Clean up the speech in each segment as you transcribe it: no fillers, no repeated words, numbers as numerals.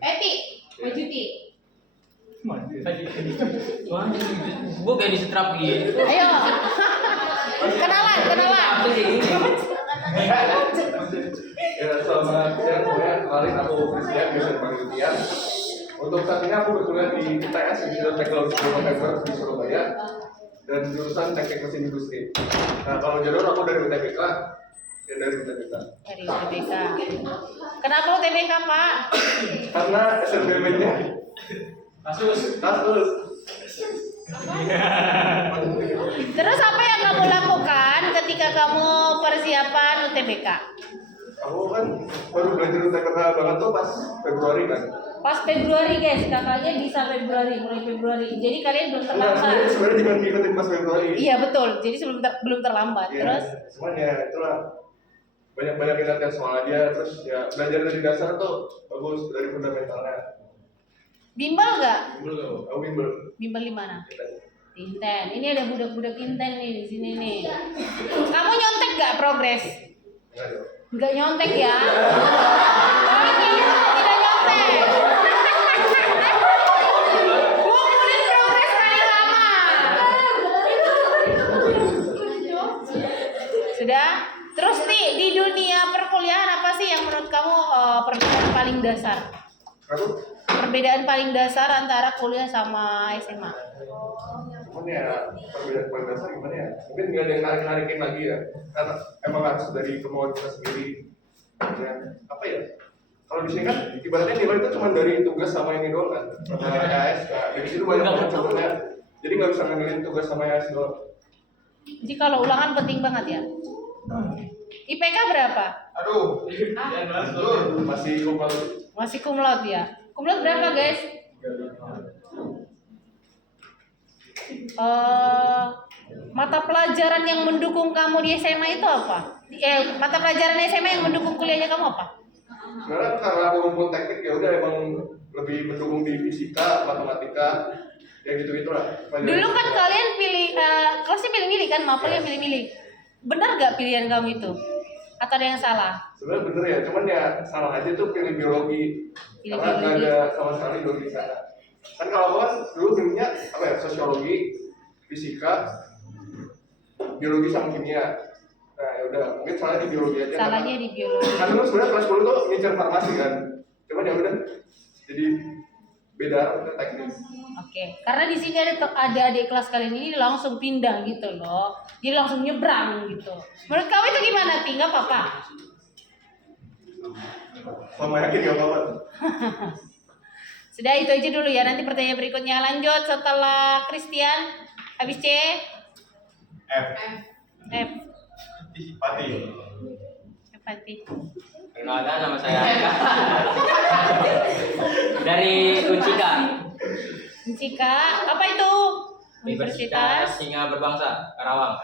Eti, maju Ti. Gue kayak disetrap gitu. Ayo. Kenalan. Ya, selamat siang semuanya. Kenalin aku Christian, biasa dipanggil Tian. Untuk saat ini aku berkuliah di ITS, Institut Teknologi November di Surabaya, dan jurusan Teknik Mesin Industri. Nah, kalau jalur aku dari UTBK, ya dari UTBK. Dari UTBK. Kenapa UTBK, Pak? Karena SNBM-nya kasus. Terus apa yang kamu lakukan ketika kamu persiapan UTBK? Aku kan baru belajar UTBK banget tuh pas Februari kan. Pas Februari guys, kakaknya bisa mulai Februari. Jadi kalian belum Nah, terlambat. sebenarnya juga ngikutin pas Februari. Iya betul. Jadi belum terlambat. Ya, Terus? cuman ya itulah banyak latihan soal aja, terus ya belajar dari dasar tuh bagus dari fundamentalnya. Bimbel nggak? Bimbel. Bimbel di mana? Tinten. Ini ada budak-budak Tinten nih di sini nih. Kamu nyontek nggak progres? Nggak nyontek ya? Ini tidak nyontek. Ngumpulin progres paling lama. Sudah? Terus nih di dunia perkuliahan apa sih yang menurut kamu perbedaan paling dasar? Perbedaan paling dasar antara kuliah sama SMA? Cuman ya perbedaan paling dasar gimana ya? Mungkin nggak ada yang narik-narikin lagi ya, karena emang harus dari kemauan kita sendiri. Ya, apa ya? Kalau di sini kan ibaratnya nilai itu cuma dari tugas sama ini doang kan, sama AS. Dari situ banyak banget contohnya. Jadi nggak bisa ngandelin tugas sama AS doang. Jadi kalau ulangan penting banget ya? IPK berapa? Aduh, masih kumpul. Masih cum laude ya? Cum laude berapa guys? Mata pelajaran yang mendukung kamu di SMA itu apa? Mata pelajaran SMA yang mendukung kuliahnya kamu apa? Sebenarnya karena aku ngumpul teknik ya udah emang lebih mendukung di fisika, matematika, ya gitu-gitulah. Dulu kan kalian kelasnya pilih-milih kan, mapelnya pilih-milih. Benar gak pilihan kamu itu? Atau ada yang salah? Sebenarnya bener ya, cuman ya salah aja tuh pilih biologi. Karena nggak ada sama sekali biologi di sana. Kan kalau aku kan dulu pilihnya apa ya, sosiologi, fisika, biologi sama kimia. Nah ya udah, mungkin salahnya di biologi aja. Salahnya di biologi. Kan dulu sebenarnya kelas 10 tuh ngincer farmasi kan. Cuman ya udah, jadi beda ke teknik. Oke, karena di sini ada adik kelas kalian ini langsung pindah gitu loh, jadi langsung nyebrang gitu. Menurut kamu itu gimana, Ti? Nggak apa-apa? Sama yakin gak apa-apa. Sudah itu aja dulu ya. Nanti pertanyaan berikutnya lanjut setelah Christian. Habis C. F. Pati. Pati. Perkenalkan, nama saya Eka. Dari Uncika. Uncika, apa itu? Universitas Singa Berbangsa, Karawang.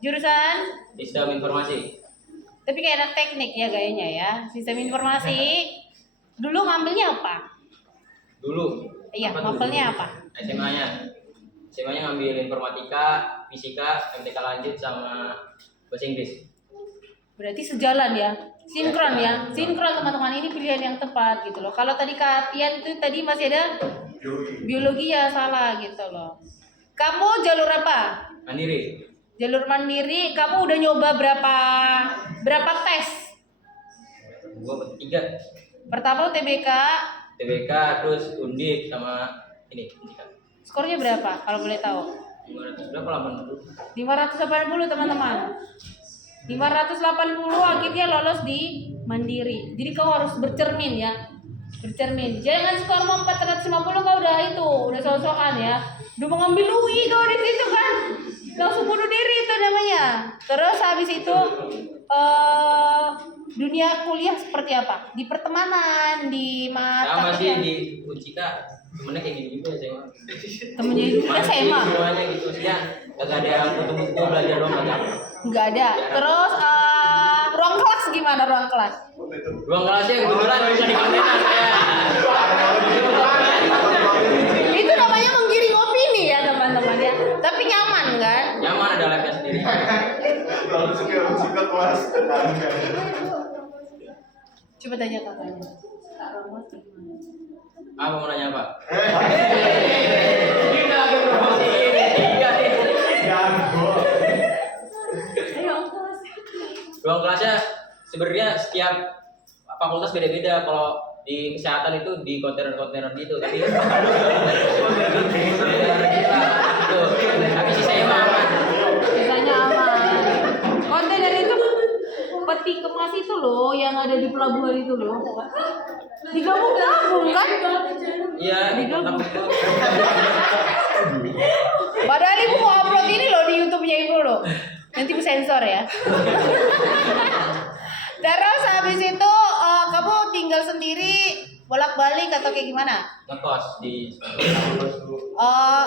Jurusan? Sistem Informasi. Tapi kayak anak teknik ya gayanya ya. Sistem informasi. Dulu ngambilnya apa? Dulu. Iya, ngambilnya apa? SMA-nya ngambil informatika, fisika, MTK lanjut sama bahasa Inggris. Berarti sejalan ya. Sinkron ya. Sinkron teman-teman, ini pilihan yang tepat gitu loh. Kalau tadi Katian itu tadi masih ada biologi ya salah gitu loh. Kamu jalur apa? Mandiri. Jalur mandiri. Kamu udah nyoba berapa tes? Gua bertiga. Pertama UTBK. TBK, terus Undip sama ini. Skornya berapa kalau boleh tahu? 500 berapa? 80. 580 teman-teman. 580 akhirnya lolos di mandiri. Jadi kau harus bercermin ya. Bercermin. Jangan skor 450 kau udah sosokan ya. Udah mau ngambil UI kau di situ kan. Langsung bunuh diri itu namanya. Terus habis itu dunia kuliah seperti apa? Di pertemanan, di mata Sama sih kuliah. di Uncika. Temennya kayak gini juga SMA. Temennya itu SMA. Semuanya gitu sih ya. Gak ada yang butuh belajar dong banyak. Enggak ada. Terus ruang kelas gimana ruang kelas? Ruang kelasnya kebetulan bisa di kontainer saya. Itu namanya menggiring opini ya teman-teman ya. Tapi nyaman kan? Nyaman, ada labnya sendiri. Langsung ya Uncika kelas. Coba tanya kakaknya. Apa mau nanya apa? Kita ada promosi. Iya nih. Jago. Ayo ongkos. Ruang kelasnya sebenarnya setiap fakultas beda-beda. Kalau di kesehatan itu di kontainer-kontainer gitu, tapi tuh, tapi sisanya mah aman. Sisanya aman. Kontainer itu peti kemas itu loh yang ada di pelabuhan itu loh. Digabung-gabung kan? Iya, di kotak itu. Padahal ibu mau upload ini loh di YouTube-nya ibu loh. Nanti ibu sensor ya. Terus habis itu kamu tinggal sendiri bolak-balik atau kayak gimana? Ngekos di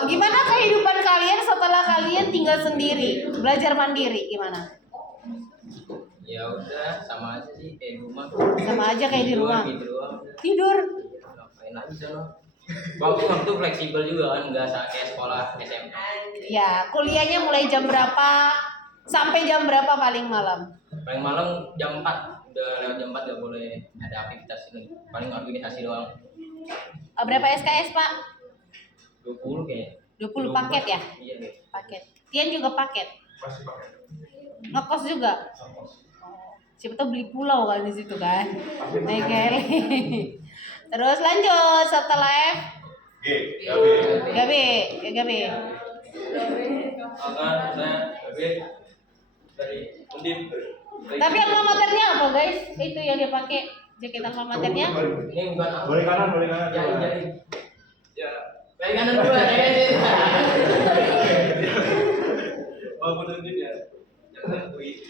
Gimana kehidupan kalian setelah kalian tinggal sendiri, belajar mandiri gimana? ya udah sama aja sih kayak di rumah. Sama aja kayak di rumah. Gitu doang. Tidur. Ngapain lagi sana? Waktu fleksibel juga kan, nggak kayak sekolah SMA. Ya, kuliahnya mulai jam berapa sampai jam berapa paling malam? Paling malam jam 4, udah lewat jam 4 nggak boleh ada aktivitas ini. Paling organisasi doang. Berapa SKS, Pak? 20 kayaknya. 20 paket ya? Iya deh. Paket. Tian juga paket. Masih pakai. Ngekos juga. Siapa tahu beli pulau kan di situ kan. Naik heli. Terus lanjut setelah F. G, Gabe. Gabe. Akan saya dari Undip. Tapi alma maternya apa guys? Itu yang dia pakai jaket alma maternya. Ini bukan Boleh kanan. Jadi. Ya, baik kanan dulu ya. Walaupun Undip ya. Jangan UI.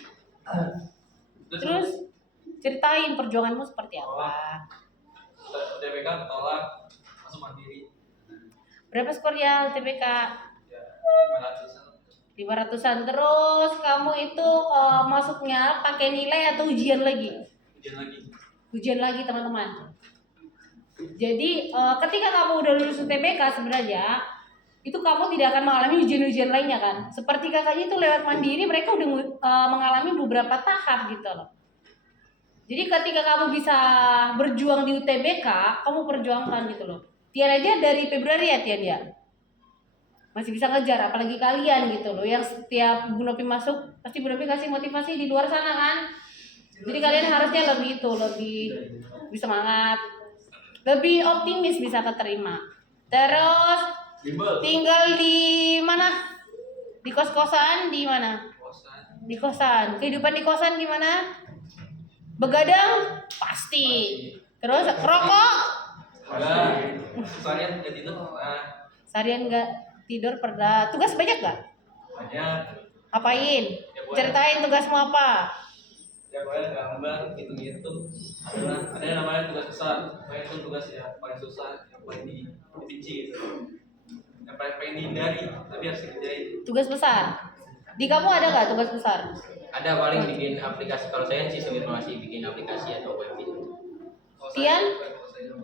Terus ceritain perjuanganmu seperti apa? UTBK tolak masuk mandiri. Berapa skornya UTBK? Ya, 500-an. Terus kamu itu masuknya pakai nilai atau ujian lagi? 500. Ujian lagi teman-teman. Jadi ketika kamu udah lulus UTBK sebenarnya itu kamu tidak akan mengalami ujian-ujian lainnya kan? Seperti kakaknya itu lewat mandiri mereka udah mengalami beberapa tahap gitu loh. Jadi ketika kamu bisa berjuang di UTBK, kamu perjuangkan gitu loh. Tian aja dari Februari ya Tian ya? Masih bisa ngejar, apalagi kalian gitu loh. Yang setiap Bu Nopi masuk, pasti Bu Nopi kasih motivasi di luar sana kan? Jadi kalian harusnya lebih semangat, lebih optimis bisa keterima. Terus tinggal di mana? Di kos-kosan di mana? Di kosan. Kehidupan di kosan gimana? Begadang pasti. Terus rokok? Seharian nggak tidur. Seharian nggak tidur pernah. Tugas banyak nggak? Banyak. Apain? Ceritain tugasmu apa? Ya pokoknya gambar, hitung-hitung. Ada yang namanya tugas besar. Pokoknya itu tugas ya paling susah, yang paling dibenci gitu. Yang paling dihindari, tapi harus dikerjain. Tugas besar. Di kamu ada nggak tugas besar? Ada paling bikin aplikasi. Kalau saya sih masih bikin aplikasi atau web gitu. Tian?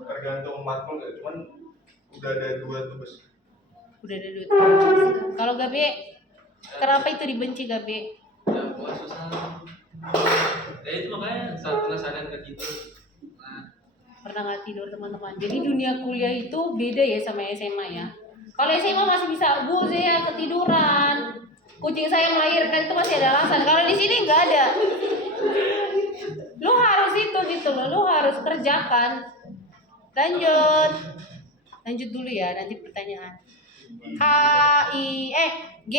Tergantung matkul ya, cuman udah ada 2 tugas. Udah ada duit. Kalau Gabe, kenapa itu dibenci Gabe? Ya pokoknya susah. Ya itu makanya saat penasaran ke gitu. Pernah nggak tidur teman-teman? Jadi dunia kuliah itu beda ya sama SMA ya. Kalau SMA masih bisa, Bu saya ketiduran. Kucing saya yang melahirkan itu masih ada alasan. Kalau di sini nggak ada. Lu harus itu gitu loh, lu harus kerjakan. Lanjut dulu ya, nanti pertanyaan. G.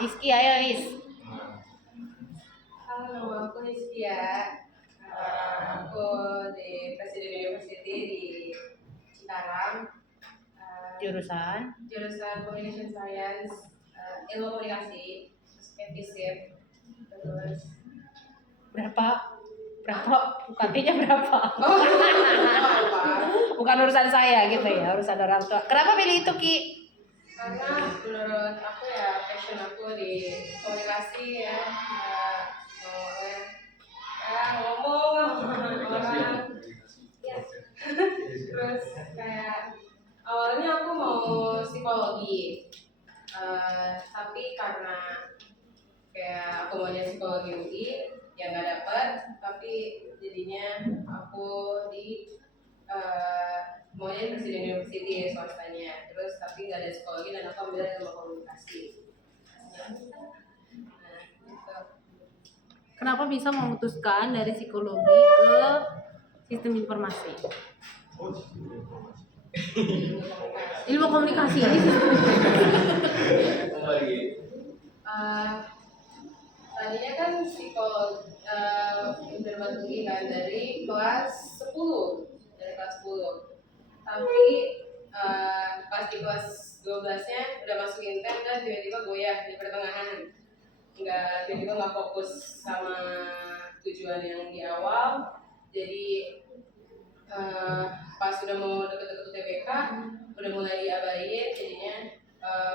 Iski, ayo Is. Halo, nama aku Nistia. Aku di Presiden University di Cikarang. Jurusan Communication Science, ilmu komunikasi, FISIP. Terus Berapa UKT-nya berapa? oh, apa? Bukan urusan saya gitu ya, urusan orang tua. Kenapa pilih itu Ki? Karena menurut aku ya passion aku di komunikasi ya, ngomong orang. Ya. Terus kayak awalnya aku mau psikologi, tapi karena kayak aku maunya psikologi UI ya nggak dapet, tapi jadinya aku maunya presiden university swastanya, terus tapi nggak ada psikologi dan aku ambil ilmu komunikasi. Nah, gitu. Kenapa bisa memutuskan dari psikologi ke sistem informasi? Ilmu komunikasi ini Kembali. Tadinya kan psikolog berbentuk kan dari kelas 10, tapi pas di kelas 12-nya udah masuk intern dan tiba-tiba goyah di pertengahan, tiba-tiba nggak fokus sama tujuan yang di awal. Jadi pas udah mau deket-deket UTBK udah mulai diabaiin, jadinya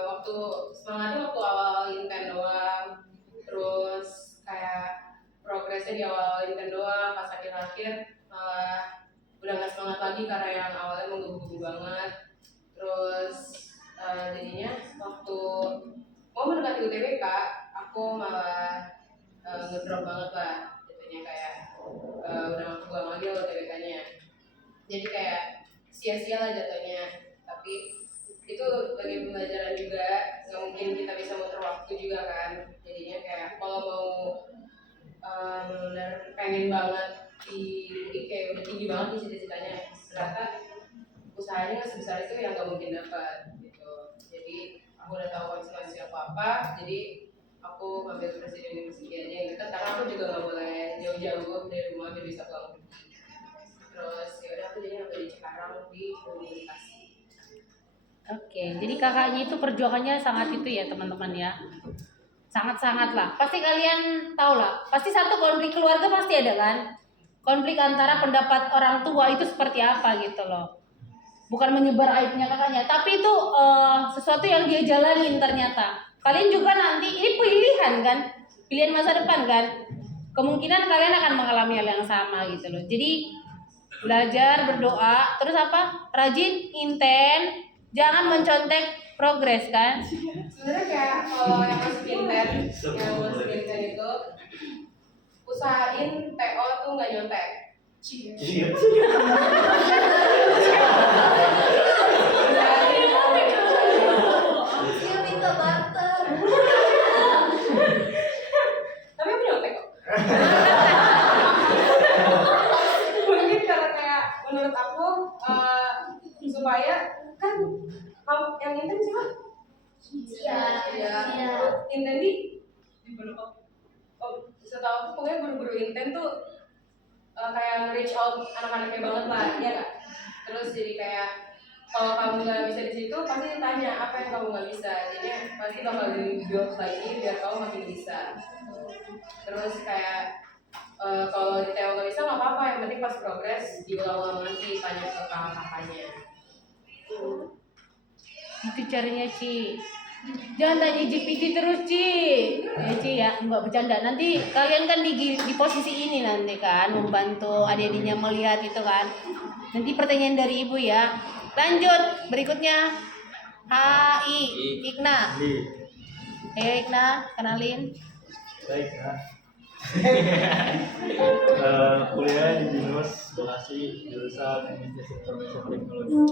waktu semangatnya waktu awal intern doang, terus kayak progresnya di awal intern doang, pas akhir-akhir malah udah nggak semangat lagi karena yang awalnya menggebu-gebu banget. Terus jadinya waktu mau mendekati UTBK aku malah ngedrop banget lah, jadinya kayak udah nggak pulang lagi UTBK-nya, jadi kayak sia-sia lah jatuhnya. Tapi itu bagi pembelajaran juga, nggak mungkin kita bisa muter waktu juga kan, jadinya kayak kalau mau benar pengen banget di UI kayak udah tinggi banget nih cita-citanya, ternyata usahanya nggak sebesar itu yang nggak mungkin dapat gitu. Jadi aku udah tahu konsekuensi apa, jadi aku ngambil presiden university aja yang dekat, karena aku juga nggak boleh jauh-jauh dari rumah biar bisa pulang pergi. Terus ya udah aku jadi ngambil di Cikarang di komunikasi. Oke, jadi kakaknya itu perjuangannya sangat itu ya teman-teman ya. Sangat-sangat lah. Pasti kalian tahu lah. Pasti satu konflik keluarga pasti ada kan. Konflik antara pendapat orang tua itu seperti apa gitu loh. Bukan menyebar aibnya kakaknya, tapi itu sesuatu yang dia jalanin ternyata. Kalian juga nanti ini pilihan kan, pilihan masa depan kan. Kemungkinan kalian akan mengalami hal yang sama gitu loh. Jadi belajar, berdoa, terus apa? Rajin, inten, jangan mencontek progres kan. Sebenarnya kayak kalau yang masuk intern itu usahain TO tuh nggak nyontek. Dia minta barter. Tapi aku nyontek kok. Mungkin karena kayak menurut aku supaya kan yang intern siapa? Iya. Intern di setahu aku pokoknya guru-guru intern tuh kayak reach out anak-anaknya banget lah, ya kak. Terus jadi kayak kalau kamu nggak bisa di situ pasti ditanya apa yang kamu nggak bisa, jadi pasti bakal di build lagi biar kamu makin bisa. Terus kayak kalau di TO nggak bisa nggak apa-apa, yang penting pas progres diulang-ulang lagi, tanya ke kakak-kakaknya. Itu caranya Ci. Jangan tanya JPG terus Ci. Ya Ci ya, enggak bercanda. Nanti kalian kan di posisi ini nanti kan membantu adik-adiknya melihat itu kan. Nanti pertanyaan dari ibu ya. Lanjut berikutnya. HI Ikna. Ayo Ikna, kenalin. Baik ya. Kuliah di Binus Bekasi, jurusan Business Information Technology.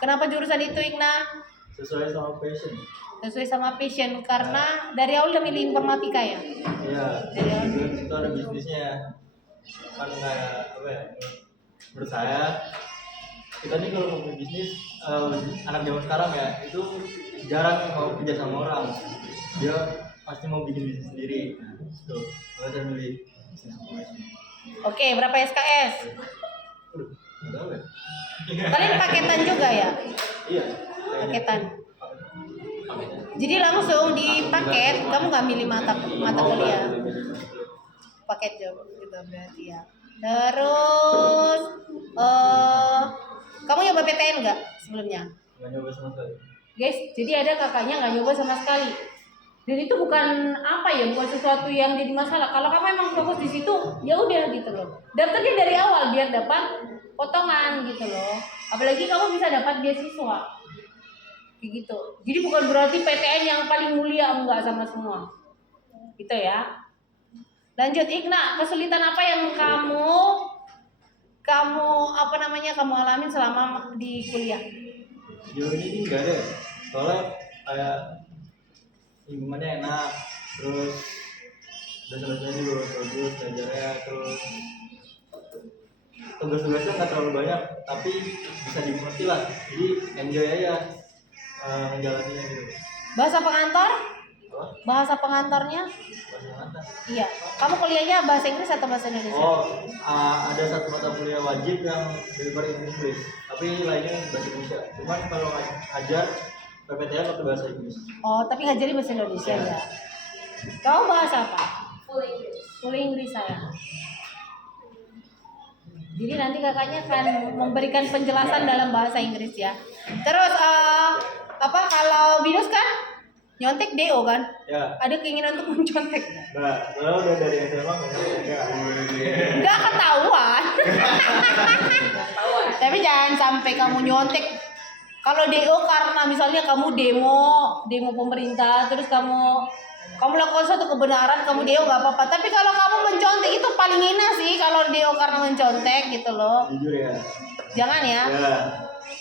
Kenapa jurusan itu Ikna? Sesuai sama passion. Sesuai sama passion karena dari awal udah milih informatika ya. Iya. Di situ ada bisnisnya. Kan kayak apa ya? Menurut saya kita nih kalau mau bisnis anak zaman sekarang ya itu jarang mau kerja sama orang. Dia pasti mau bikin bisnis sendiri. Tuh, kalau saya milih bisnis information. Oke, berapa SKS? Nggak tahu ya. Kalian paketan juga ya? Iya. Paketan. Jadi langsung di paket, kamu nggak milih mata kuliah. Paket juga berarti ya. Terus kamu nyoba PTN nggak sebelumnya? Nggak nyoba sama sekali. Guys, jadi ada kakaknya nggak nyoba sama sekali. Dan itu bukan apa ya, bukan sesuatu yang jadi masalah. Kalau kamu emang fokus di situ, ya udah gitu loh. Daftarnya dari awal biar dapat potongan gitu loh. Apalagi kamu bisa dapat beasiswa. Kayak gitu. Jadi bukan berarti PTN yang paling mulia, enggak, sama semua. Gitu ya. Lanjut Ikna, kesulitan apa yang kamu apa namanya kamu alamin selama di kuliah? Sejauh ini sih nggak ada, soalnya kayak lingkungannya enak, terus dosen-dosennya juga bagus belajarnya, terus tugas-tugasnya nggak terlalu banyak tapi bisa dimengerti lah, jadi enjoy aja menjalaninya gitu. Bahasa pengantar? Apa? Bahasa pengantarnya? Bahasa mantan. Iya. Kamu kuliahnya bahasa Inggris atau bahasa Indonesia? Oh, ada satu mata kuliah wajib yang deliver in English, tapi lainnya bahasa Indonesia. Cuman kalau ngajar PPTN pakai bahasa Inggris. Oh, tapi ngajarin bahasa Indonesia ya. Kau bahasa apa? Full English. Full Inggris saya. Jadi nanti kakaknya akan memberikan penjelasan dalam bahasa Inggris ya. Terus apa kalau Binus kan nyontek DO kan? Ya, Ada keinginan untuk mencontek? udah dari SMA nggak. Nggak ketahuan. Tapi jangan sampai kamu nyontek. Kalau DO karena misalnya kamu demo pemerintah, terus kamu lakukan suatu kebenaran, kamu DO nggak apa-apa. Tapi kalau kamu mencontek itu paling hina sih kalau DO karena mencontek gitu loh. Jujur ya. Jangan ya. Ya.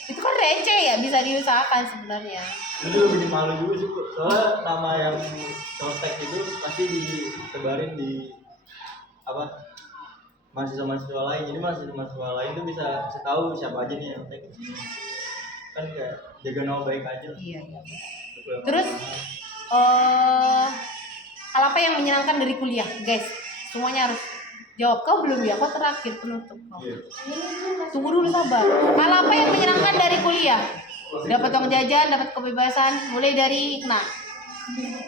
Itu kan receh ya, bisa diusahakan sebenarnya. Itu juga bikin malu juga sih, Bu. Soalnya nama yang contek itu pasti disebarin di apa mahasiswa-mahasiswa lain. Jadi mahasiswa-mahasiswa lain tuh bisa tahu siapa aja nih yang contek di sini. Kan kayak jaga nama baik aja. Iya, iya. Gitu. Terus hal apa yang menyenangkan dari kuliah, guys? Semuanya harus jawab. Kau belum ya? Kau terakhir penutup. Iya. Tunggu dulu, sabar. Hal apa yang menyenangkan dari kuliah? Dapat uang jajan, dapat kebebasan, mulai dari nah.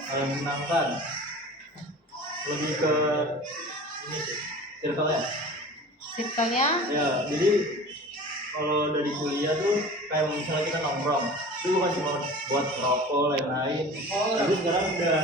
Kalau menyenangkan lebih ke ini sih, circle-nya. Circle-nya Ya, jadi kalau dari kuliah tuh kayak misalnya kita nongkrong, itu bukan cuma buat rokok lain-lain. Tapi sekarang udah